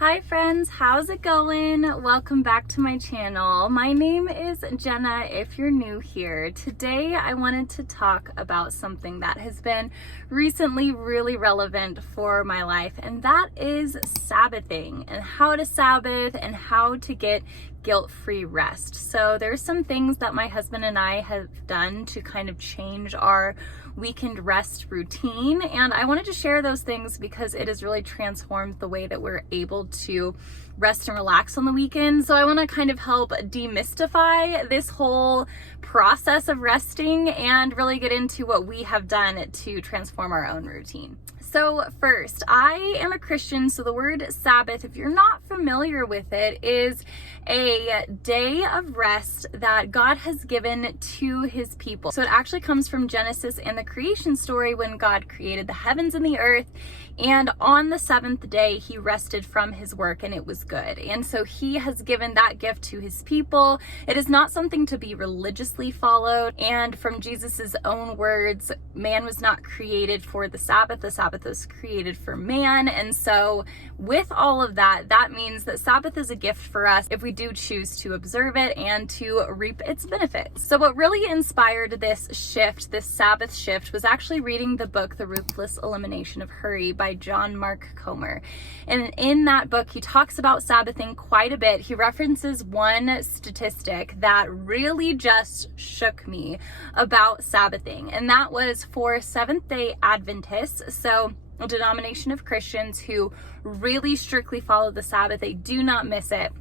Hi friends, how's it going? Welcome back to my channel. My name is Jenna if you're new here. Today I wanted to talk about something that has been recently really relevant for my life, and that is Sabbathing and how to Sabbath and how to get guilt-free rest. So there's some things that my husband and I have done to kind of change our weekend rest routine, and I wanted to share those things because it has really transformed the way that we're able to rest and relax on the weekend. So I want to kind of help demystify this whole process of resting and really get into what we have done to transform our own routine. So first, I am a Christian, so the word Sabbath, if you're not familiar with it, is a day of rest that God has given to his people. So it actually comes from Genesis and the creation story when God created the heavens and the earth, and on the seventh day he rested from his work and it was good. And so he has given that gift to his people. It is not something to be religiously followed, and from Jesus's own words, man was not created for the Sabbath was created for man. And so with all of that, that means that Sabbath is a gift for us if we do choose to observe it and to reap its benefits. So what really inspired this shift, this Sabbath shift, was actually reading the book, The Ruthless Elimination of Hurry by John Mark Comer. And in that book, he talks about Sabbathing quite a bit. He references one statistic that really just shook me about Sabbathing, and that was for Seventh-day Adventists, so a denomination of Christians who really strictly follow the Sabbath. They do not miss it.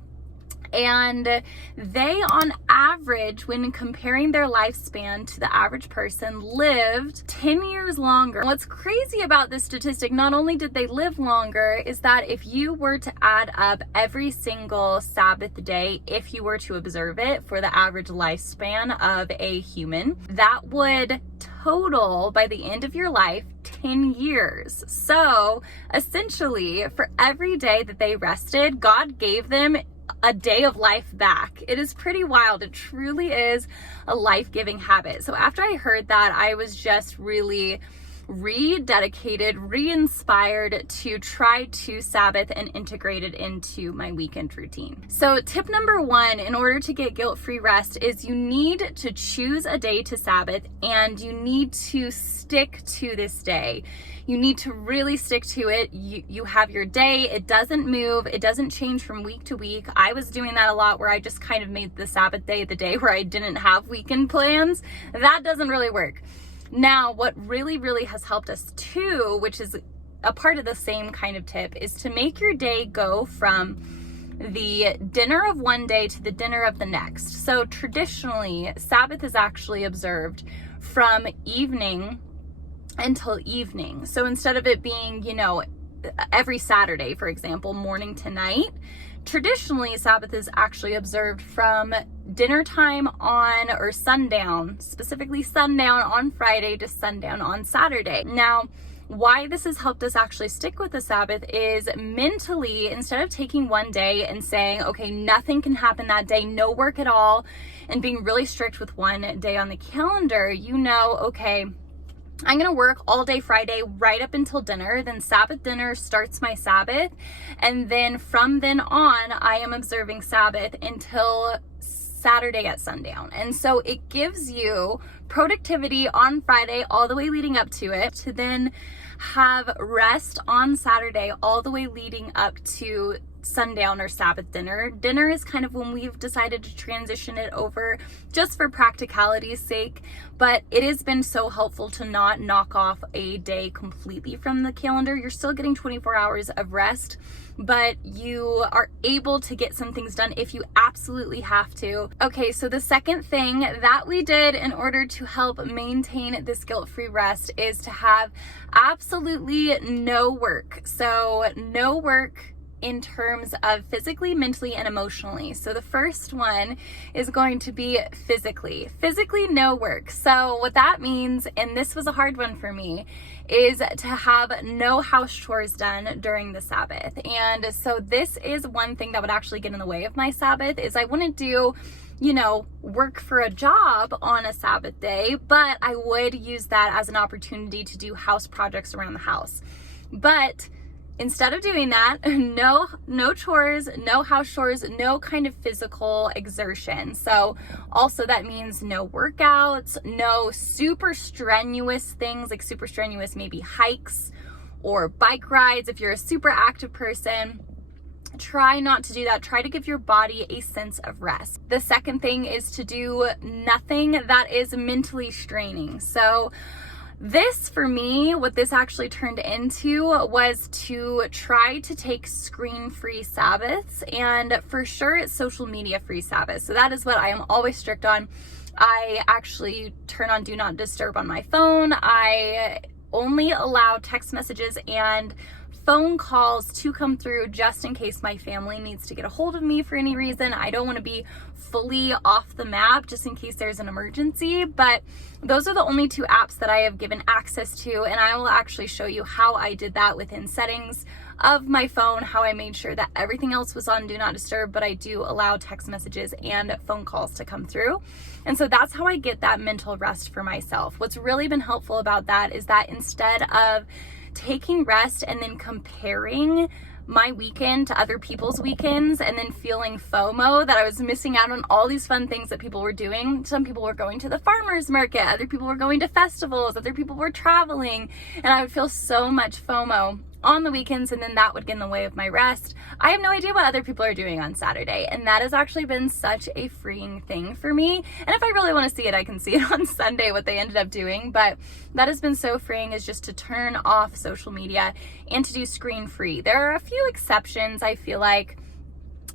And they, on average, when comparing their lifespan to the average person, lived 10 years longer. What's crazy about this statistic, not only did they live longer, is that if you were to add up every single Sabbath day, if you were to observe it for the average lifespan of a human, that would total by the end of your life 10 years. So essentially, for every day that they rested, God gave them a day of life back. It is pretty wild. It truly is a life-giving habit. So after I heard that, I was just really rededicated, re-inspired to try to Sabbath and integrate it into my weekend routine. So tip number one, in order to get guilt-free rest, is you need to choose a day to Sabbath and you need to stick to this day. You need to really stick to it. You have your day. It doesn't move. It doesn't change from week to week. I was doing that a lot where I just kind of made the Sabbath day the day where I didn't have weekend plans. That doesn't really work. Now, what really has helped us too, which is a part of the same kind of tip, is to make your day go from the dinner of one day to the dinner of the next. So traditionally, Sabbath is actually observed from evening until evening. So instead of it being, every Saturday, for example, morning to night, traditionally Sabbath is actually observed from dinner time on, or sundown, specifically sundown on Friday to sundown on Saturday. Now, why this has helped us actually stick with the Sabbath is mentally, instead of taking one day and saying, okay, nothing can happen that day, no work at all, and being really strict with one day on the calendar, okay, I'm going to work all day Friday right up until dinner. Then Sabbath dinner starts my Sabbath. And then from then on, I am observing Sabbath until Saturday at sundown. And so it gives you productivity on Friday all the way leading up to it, to then have rest on Saturday all the way leading up to sundown or Sabbath dinner. Dinner is kind of when we've decided to transition it over just for practicality's sake, but it has been so helpful to not knock off a day completely from the calendar. You're still getting 24 hours of rest, but you are able to get some things done if you absolutely have to. Okay, so the second thing that we did in order to help maintain this guilt-free rest is to have absolutely no work. So no work in terms of physically, mentally, and emotionally. So the first one is going to be physically no work. So what that means, and this was a hard one for me, is to have no house chores done during the Sabbath. And so this is one thing that would actually get in the way of my Sabbath, is I wouldn't do work for a job on a Sabbath day, but I would use that as an opportunity to do house projects around the house. But instead of doing that, no chores, no house chores, no kind of physical exertion. So also that means no workouts, no super strenuous things, like super strenuous maybe hikes or bike rides. If you're a super active person, try not to do that. Try to give your body a sense of rest. The second thing is to do nothing that is mentally straining. So this, for me, what this actually turned into was to try to take screen-free Sabbaths, and for sure it's social media-free Sabbaths. So that is what I am always strict on. I actually turn on Do Not Disturb on my phone. I only allow text messages and phone calls to come through just in case my family needs to get a hold of me for any reason. I don't want to be fully off the map just in case there's an emergency, but those are the only two apps that I have given access to, and I will actually show you how I did that within settings of my phone, how I made sure that everything else was on Do Not Disturb, but I do allow text messages and phone calls to come through. And so that's how I get that mental rest for myself. What's really been helpful about that is that instead of taking rest and then comparing my weekend to other people's weekends and then feeling FOMO that I was missing out on all these fun things that people were doing. Some people were going to the farmer's market, other people were going to festivals, other people were traveling, and I would feel so much FOMO on the weekends, and then that would get in the way of my rest. I have no idea what other people are doing on Saturday, and that has actually been such a freeing thing for me. And if I really want to see it, I can see it on Sunday, what they ended up doing, but that has been so freeing, is just to turn off social media and to do screen free. There are a few exceptions, I feel like.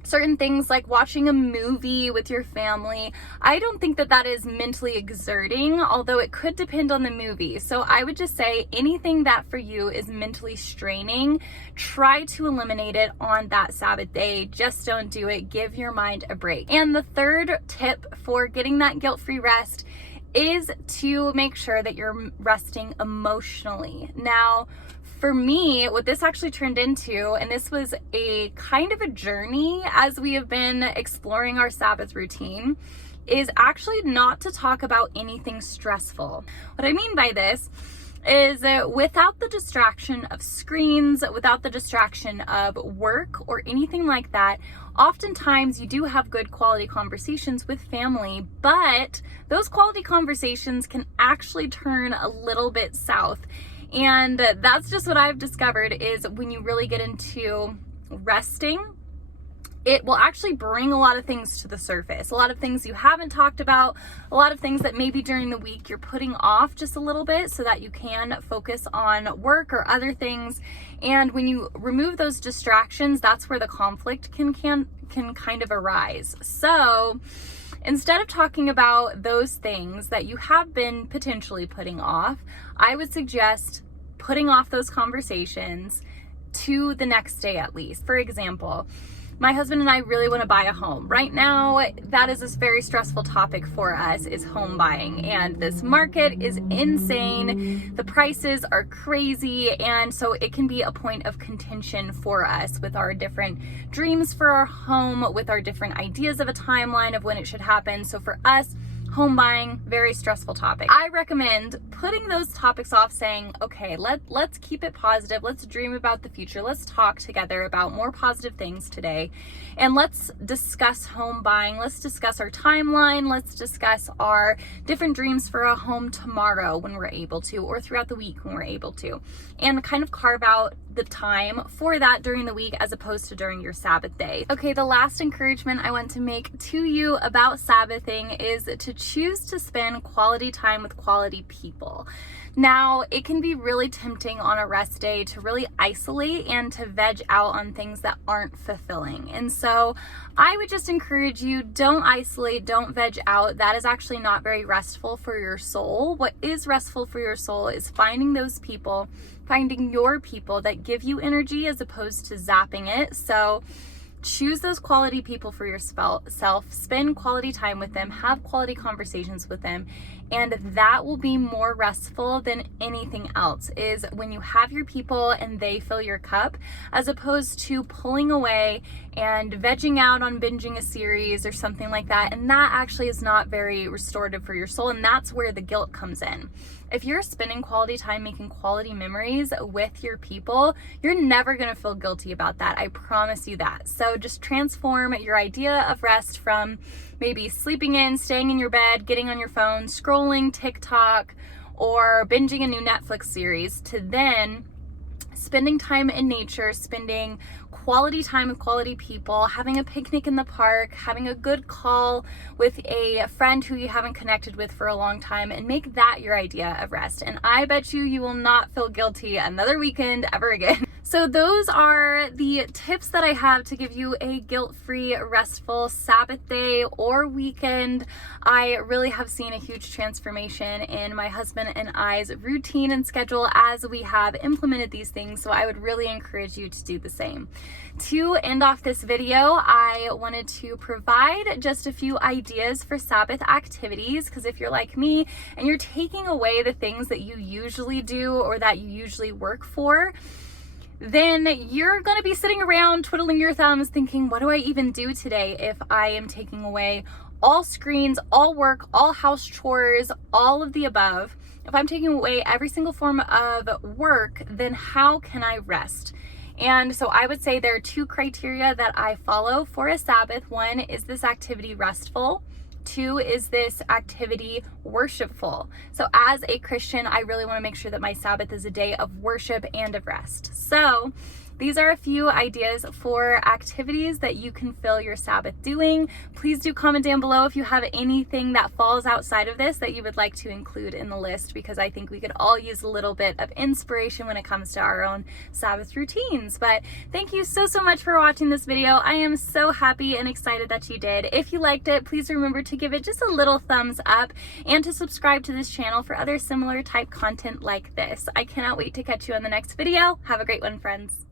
Certain things like watching a movie with your family, I don't think that that is mentally exerting, although it could depend on the movie. So I would just say anything that for you is mentally straining, try to eliminate it on that Sabbath day. Just don't do it. Give your mind a break. And the third tip for getting that guilt-free rest is to make sure that you're resting emotionally. Now, for me, what this actually turned into, and this was a kind of a journey as we have been exploring our Sabbath routine, is actually not to talk about anything stressful. What I mean by this is without the distraction of screens, without the distraction of work or anything like that, oftentimes you do have good quality conversations with family, but those quality conversations can actually turn a little bit south. And that's just what I've discovered, is when you really get into resting, it will actually bring a lot of things to the surface. A lot of things you haven't talked about, a lot of things that maybe during the week you're putting off just a little bit so that you can focus on work or other things. And when you remove those distractions, that's where the conflict can kind of arise. So instead of talking about those things that you have been potentially putting off, I would suggest putting off those conversations to the next day at least. For example, my husband and I really want to buy a home. Right now, that is a very stressful topic for us, is home buying. And this market is insane. The prices are crazy. And so it can be a point of contention for us with our different dreams for our home, with our different ideas of a timeline of when it should happen. So for us, home buying, very stressful topic. I recommend putting those topics off, saying, okay, let's keep it positive. Let's dream about the future. Let's talk together about more positive things today. And let's discuss home buying. Let's discuss our timeline. Let's discuss our different dreams for a home tomorrow when we're able to, or throughout the week when we're able to. And kind of carve out the time for that during the week as opposed to during your Sabbath day. Okay, the last encouragement I want to make to you about Sabbathing is to choose to spend quality time with quality people. Now, it can be really tempting on a rest day to really isolate and to veg out on things that aren't fulfilling. And so I would just encourage you, don't isolate, don't veg out. That is actually not very restful for your soul. What is restful for your soul is finding those people, finding your people that give you energy as opposed to zapping it. So choose those quality people for yourself, spend quality time with them, have quality conversations with them, And that will be more restful than anything else, is when you have your people and they fill your cup, as opposed to pulling away and vegging out on binging a series or something like that. And that actually is not very restorative for your soul. And that's where the guilt comes in. If you're spending quality time making quality memories with your people, you're never going to feel guilty about that. I promise you that. So just transform your idea of rest from maybe sleeping in, staying in your bed, getting on your phone, scrolling TikTok, or binging a new Netflix series, to then spending time in nature, spending quality time with quality people, having a picnic in the park, having a good call with a friend who you haven't connected with for a long time, and make that your idea of rest. And I bet you will not feel guilty another weekend ever again. So those are the tips that I have to give you a guilt-free, restful Sabbath day or weekend. I really have seen a huge transformation in my husband and I's routine and schedule as we have implemented these things. So I would really encourage you to do the same. To end off this video, I wanted to provide just a few ideas for Sabbath activities, because if you're like me and you're taking away the things that you usually do or that you usually work for, then you're going to be sitting around twiddling your thumbs thinking, what do I even do today if I am taking away all screens, all work, all house chores, all of the above? If I'm taking away every single form of work, then how can I rest? And so I would say there are two criteria that I follow for a Sabbath. One, is this activity restful? Two, is this activity worshipful? So as a Christian, I really want to make sure that my Sabbath is a day of worship and of rest. So these are a few ideas for activities that you can fill your Sabbath doing. Please do comment down below if you have anything that falls outside of this that you would like to include in the list, because I think we could all use a little bit of inspiration when it comes to our own Sabbath routines. But thank you so much for watching this video. I am so happy and excited that you did. If you liked it, please remember to give it just a little thumbs up and to subscribe to this channel for other similar type content like this. I cannot wait to catch you on the next video. Have a great one, friends.